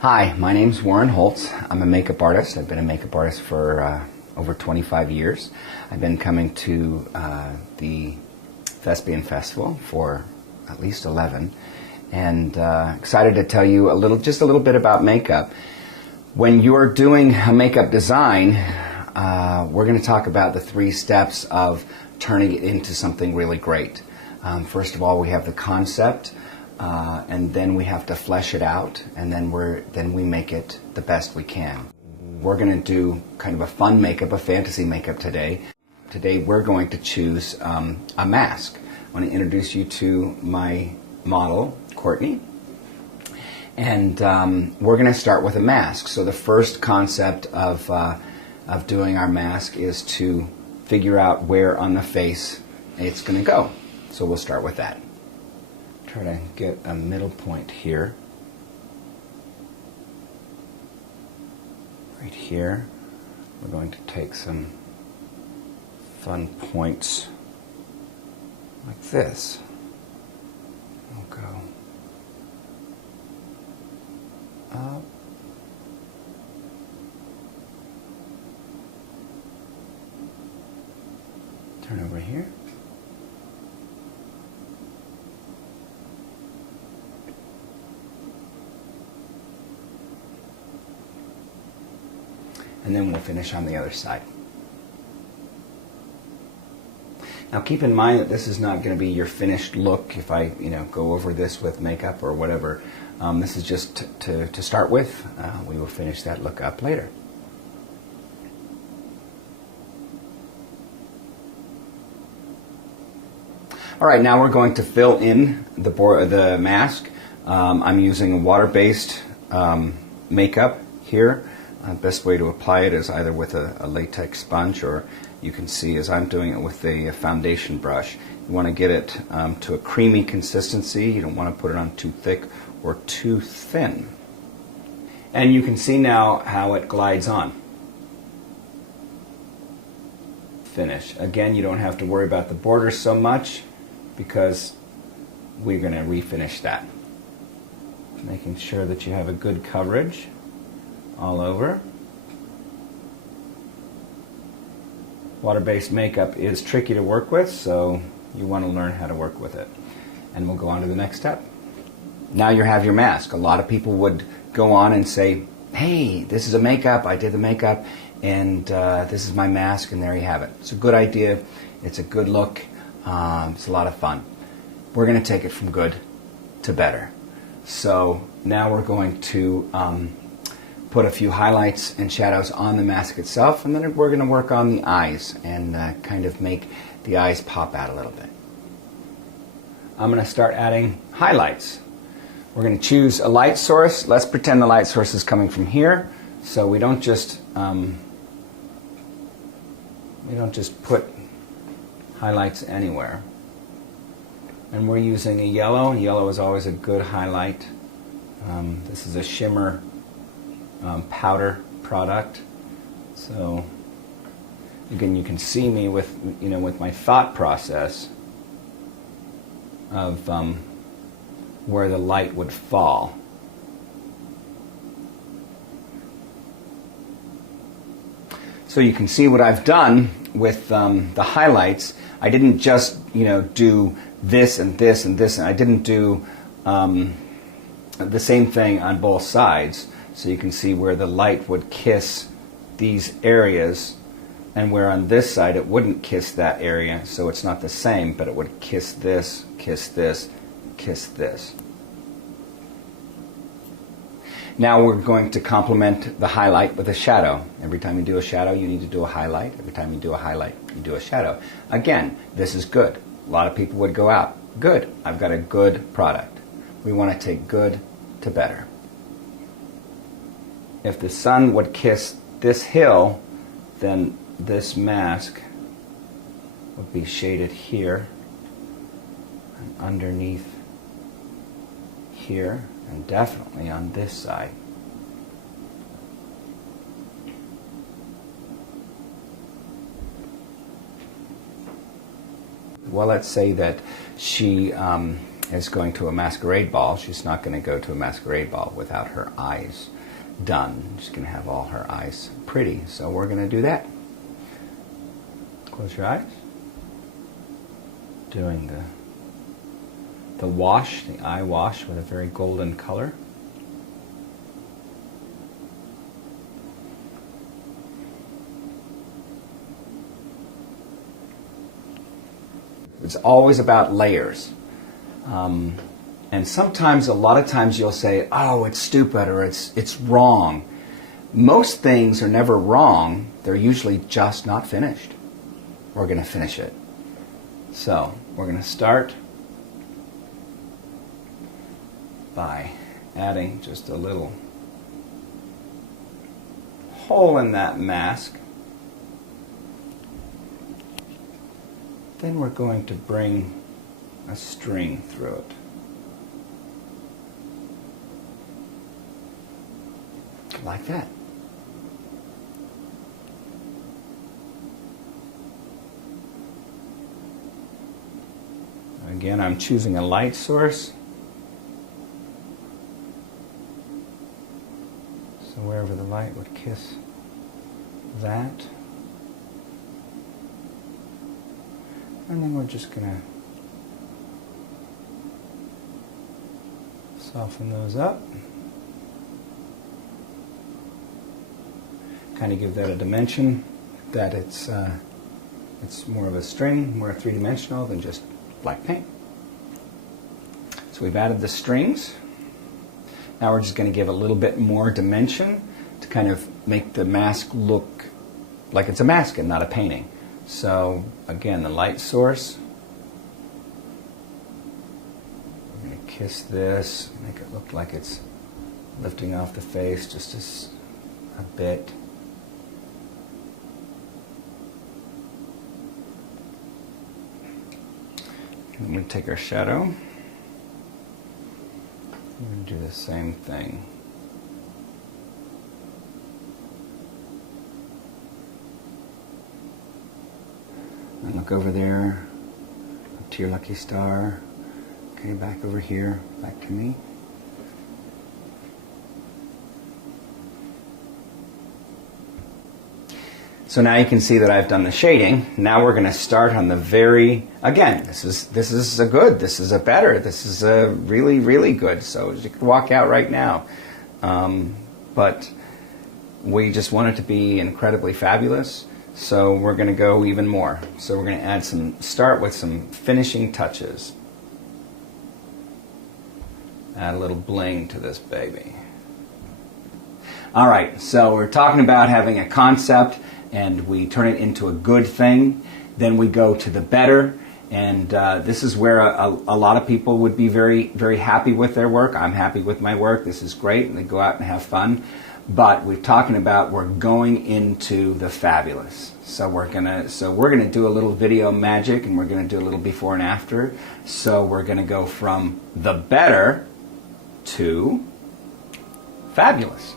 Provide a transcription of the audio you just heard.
Hi, my name's Warren Holz. I'm a makeup artist. I've been a makeup artist for over 25 years. I've been coming to the Thespian Festival for at least 11, and excited to tell you just a little bit about makeup. When you're doing a makeup design, we're going to talk about the 3 steps of turning it into something really great. First of all, we have the concept. And then we have to flesh it out, and then we make it the best we can. We're going to do kind of a fun makeup, a fantasy makeup today. Today we're going to choose a mask. I want to introduce you to my model, Courtney, and we're going to start with a mask. So the first concept of doing our mask is to figure out where on the face it's going to go. So we'll start with that. Try to get a middle point here. Right here. We're going to take some fun points like this. We'll go up. Turn over here. And then we'll finish on the other side. Now keep in mind that this is not going to be your finished look if I go over this with makeup or whatever. This is just to start with. We will finish that look up later. Alright, now we're going to fill in the mask. I'm using a water-based makeup here. The best way to apply it is either with a latex sponge, or you can see as I'm doing it with a foundation brush. You want to get it to a creamy consistency. You don't want to put it on too thick or too thin. And you can see now how it glides on. Finish. Again, you don't have to worry about the border so much because we're going to refinish that. Making sure that you have a good coverage all over. Water-based makeup is tricky to work with, so you want to learn how to work with it. And we'll go on to the next step. Now you have your mask. A lot of people would go on and say, hey, this is a makeup, I did the makeup, and this is my mask, and there you have it. It's a good idea, it's a good look, it's a lot of fun. We're going to take it from good to better. So now we're going to put a few highlights and shadows on the mask itself, and then we're going to work on the eyes and kind of make the eyes pop out a little bit. I'm going to start adding highlights. We're going to choose a light source. Let's pretend the light source is coming from here, so we don't just put highlights anywhere. And we're using a yellow. Yellow is always a good highlight. This is a shimmer powder product. So again, you can see me with my thought process of where the light would fall. So you can see what I've done with the highlights. I didn't just do this and this and this, and I didn't do the same thing on both sides. So you can see where the light would kiss these areas, and where on this side it wouldn't kiss that area. So it's not the same, but it would kiss this, kiss this, kiss this. Now we're going to complement the highlight with a shadow. Every time you do a shadow, you need to do a highlight. Every time you do a highlight, you do a shadow. Again, this is good. A lot of people would go out. Good. I've got a good product. We want to take good to better. If the sun would kiss this hill, then this mask would be shaded here and underneath here, and definitely on this side. Well, let's say that she is going to a masquerade ball. She's not going to go to a masquerade ball without her eyes done. She's going to have all her eyes pretty. So we're going to do that. Close your eyes. Doing the wash, the eye wash with a very golden color. It's always about layers. And sometimes, a lot of times you'll say, oh, it's stupid or it's wrong. Most things are never wrong. They're usually just not finished. We're going to finish it. So we're going to start by adding just a little hole in that mask. Then we're going to bring a string through it. Like that. Again, I'm choosing a light source. So wherever the light would kiss that. And then we're just going to soften those up. Kind of give that a dimension, that it's more of a string, more three-dimensional than just black paint. So we've added the strings. Now we're just going to give a little bit more dimension to kind of make the mask look like it's a mask and not a painting. So again, the light source. We're going to kiss this, make it look like it's lifting off the face just a bit. And we're going to take our shadow. We're going to do the same thing. And look over there, up to your lucky star. Okay, back over here, back to me. So now you can see that I've done the shading. Now we're going to start on the very, again, this is a good, this is a better, this is a really, really good. So you can walk out right now. But we just want it to be incredibly fabulous. So we're going to go even more. So we're going to add start with some finishing touches. Add a little bling to this baby. All right, so we're talking about having a concept and we turn it into a good thing. Then we go to the better. And this is where a lot of people would be very, very happy with their work. I'm happy with my work. This is great. And they go out and have fun. But we're talking about we're going into the fabulous. So we're gonna do a little video magic, and we're gonna do a little before and after. So we're gonna go from the better to fabulous.